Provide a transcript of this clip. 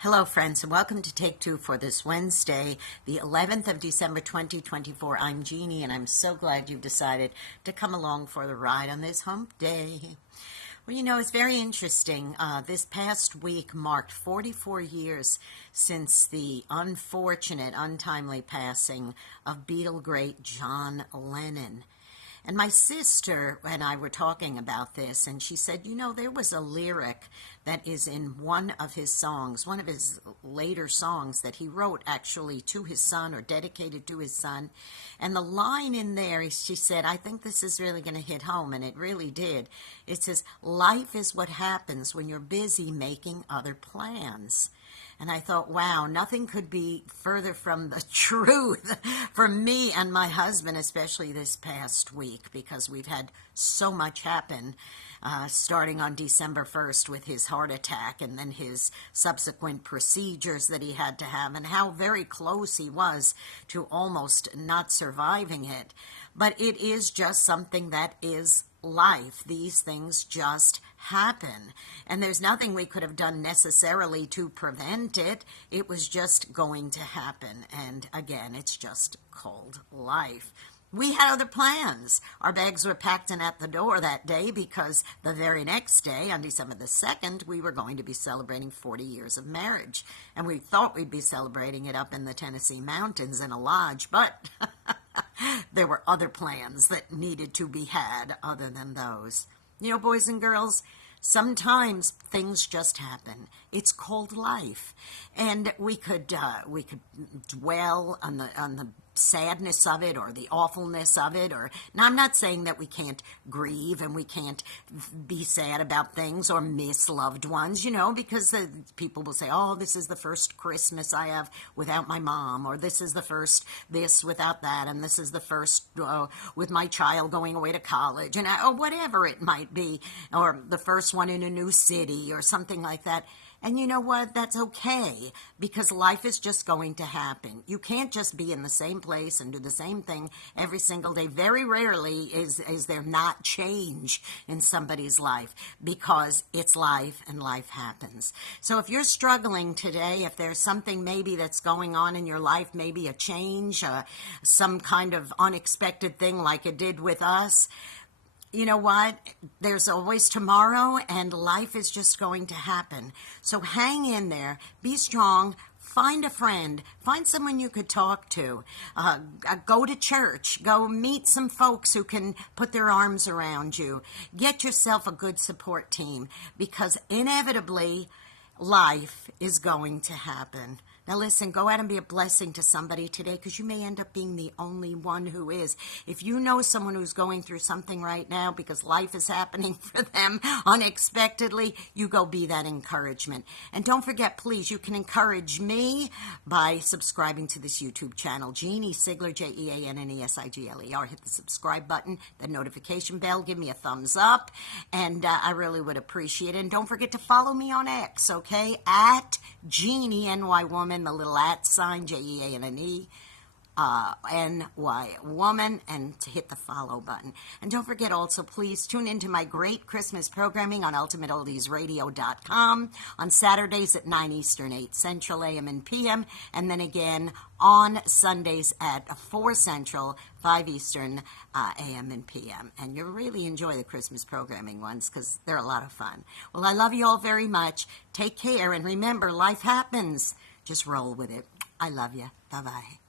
Hello, friends, and welcome to Take Two for this Wednesday, the 11th of December, 2024. I'm Jeannie, and I'm so glad you've decided to come along for the ride on this hump day. Well, you know, it's very interesting. This past week marked 44 years since the unfortunate, untimely passing of Beatle great John Lennon. And my sister and I were talking about this, and she said, you know, there was a lyric that is in one of his songs, one of his later songs that he wrote actually to his son or dedicated to his son. And the line in there, she said, I think this is really going to hit home, and it really did. It says, life is what happens when you're busy making other plans. And I thought, wow, nothing could be further from the truth for me and my husband, especially this past week, because we've had so much happen, starting on December 1st with his heart attack and then his subsequent procedures that he had to have, and how very close he was to almost not surviving it. But it is just something that is life. These things just happen, and there's nothing we could have done necessarily to prevent it. It was just going to happen, and again, it's just called life. We had other plans. Our bags were packed and at the door that day because the very next day, on December the 2nd, we were going to be celebrating 40 years of marriage, and we thought we'd be celebrating it up in the Tennessee mountains in a lodge, but there were other plans that needed to be had other than those. You know, boys and girls, sometimes things just happen. It's called life, and we could dwell on the sadness of it or the awfulness of it. Or now, I'm not saying that we can't grieve and we can't be sad about things or miss loved ones, you know, because people will say, oh, this is the first Christmas I have without my mom, or this is the first this without that, and this is the first with my child going away to college, and or whatever it might be, or the first one in a new city or something like that. And you know what? That's okay, because life is just going to happen. You can't just be in the same place and do the same thing every single day. Very rarely is there not change in somebody's life, because it's life and life happens. So if you're struggling today, if there's something maybe that's going on in your life, maybe a change, some kind of unexpected thing like it did with us, you know what? There's always tomorrow, and life is just going to happen. So hang in there. Be strong. Find a friend. Find someone you could talk to. Go to church. Go meet some folks who can put their arms around you. Get yourself a good support team, because inevitably life is going to happen. Now listen, go out and be a blessing to somebody today, because you may end up being the only one who is. If you know someone who's going through something right now because life is happening for them unexpectedly, you go be that encouragement. And don't forget, please, you can encourage me by subscribing to this YouTube channel, Jeanne Sigler, Jeanne-Sigler. Hit the subscribe button, the notification bell, give me a thumbs up, and I really would appreciate it. And don't forget to follow me on X, okay? At Jeannie, NY Woman, the little @ sign, Jeanne, NY Woman, and to hit the follow button. And don't forget also, please tune into my great Christmas programming on ultimateoldiesradio.com on Saturdays at 9 Eastern, 8 Central, AM and PM, and then again on Sundays at 4 Central, 5 Eastern, AM and PM. And you'll really enjoy the Christmas programming ones, because they're a lot of fun. Well, I love you all very much. Take care, and remember, life happens. Just roll with it. I love you. Bye-bye.